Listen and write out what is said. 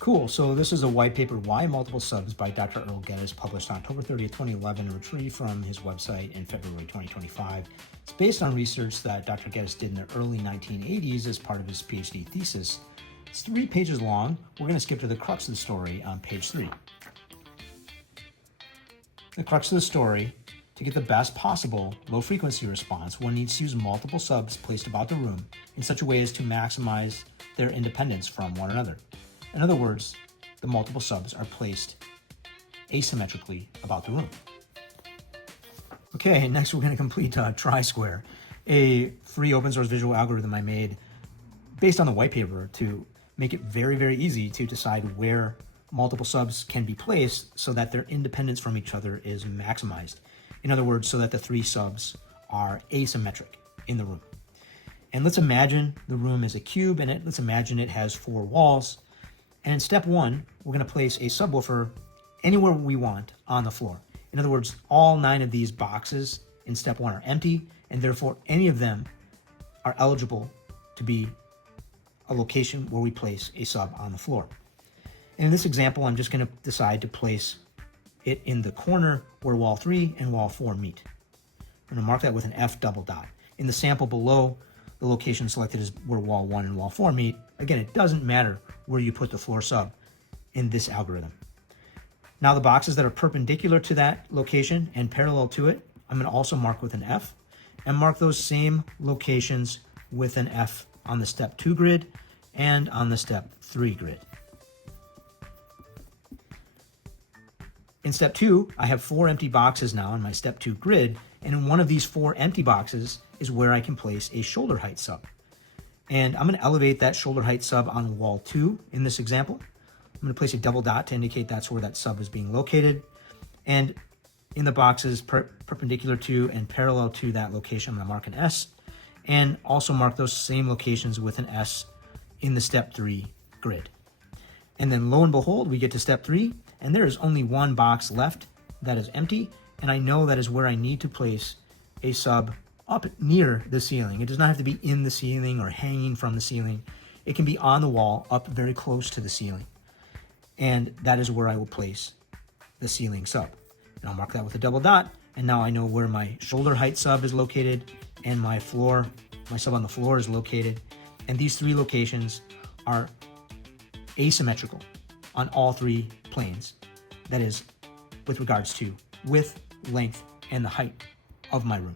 Cool. So this is a white paper, Why Multiple Subs by Dr. Earl Geddes, published on October 30th, 2011, retrieved from his website in February 2025. It's based on research that Dr. Geddes did in the early 1980s as part of his PhD thesis. It's 3 pages long. We're going to skip to the crux of the story on page 3. The crux of the story: to get the best possible low-frequency response, one needs to use multiple subs placed about the room in such a way as to maximize their independence from one another. In other words, the multiple subs are placed asymmetrically about the room. Okay, next we're going to complete Trisquare, a free open source visual algorithm I made based on the white paper to make it very, very easy to decide where multiple subs can be placed so that their independence from each other is maximized. In other words, so that the 3 subs are asymmetric in the room. And let's imagine the room is a cube, and let's imagine it has 4 walls. And in step 1, we're going to place a subwoofer anywhere we want on the floor. In other words, all 9 of these boxes in step 1 are empty, and therefore any of them are eligible to be a location where we place a sub on the floor. And in this example, I'm just going to decide to place it in the corner where wall 3 and wall 4 meet. I'm going to mark that with an F double dot. In the sample below, the location selected is where wall 1 and wall 4 meet. Again, it doesn't matter where you put the floor sub in this algorithm. Now the boxes that are perpendicular to that location and parallel to it, I'm going to also mark with an F, and mark those same locations with an F on the step 2 grid and on the step 3 grid. In step 2, I have 4 empty boxes now in my step 2 grid, and in one of these 4 empty boxes is where I can place a shoulder height sub. And I'm going to elevate that shoulder height sub on wall 2 in this example. I'm going to place a double dot to indicate that's where that sub is being located. And in the boxes perpendicular to and parallel to that location, I'm going to mark an S, and also mark those same locations with an S in the step 3 grid. And then lo and behold, we get to step 3, and there is only one box left that is empty, and I know that is where I need to place a sub up near the ceiling. It does not have to be in the ceiling or hanging from the ceiling. It can be on the wall, up very close to the ceiling. And that is where I will place the ceiling sub. And I'll mark that with a double dot, and now I know where my shoulder height sub is located and my sub on the floor is located. And these 3 locations are asymmetrical on all 3 planes. That is, with regards to width, length, and the height of my room.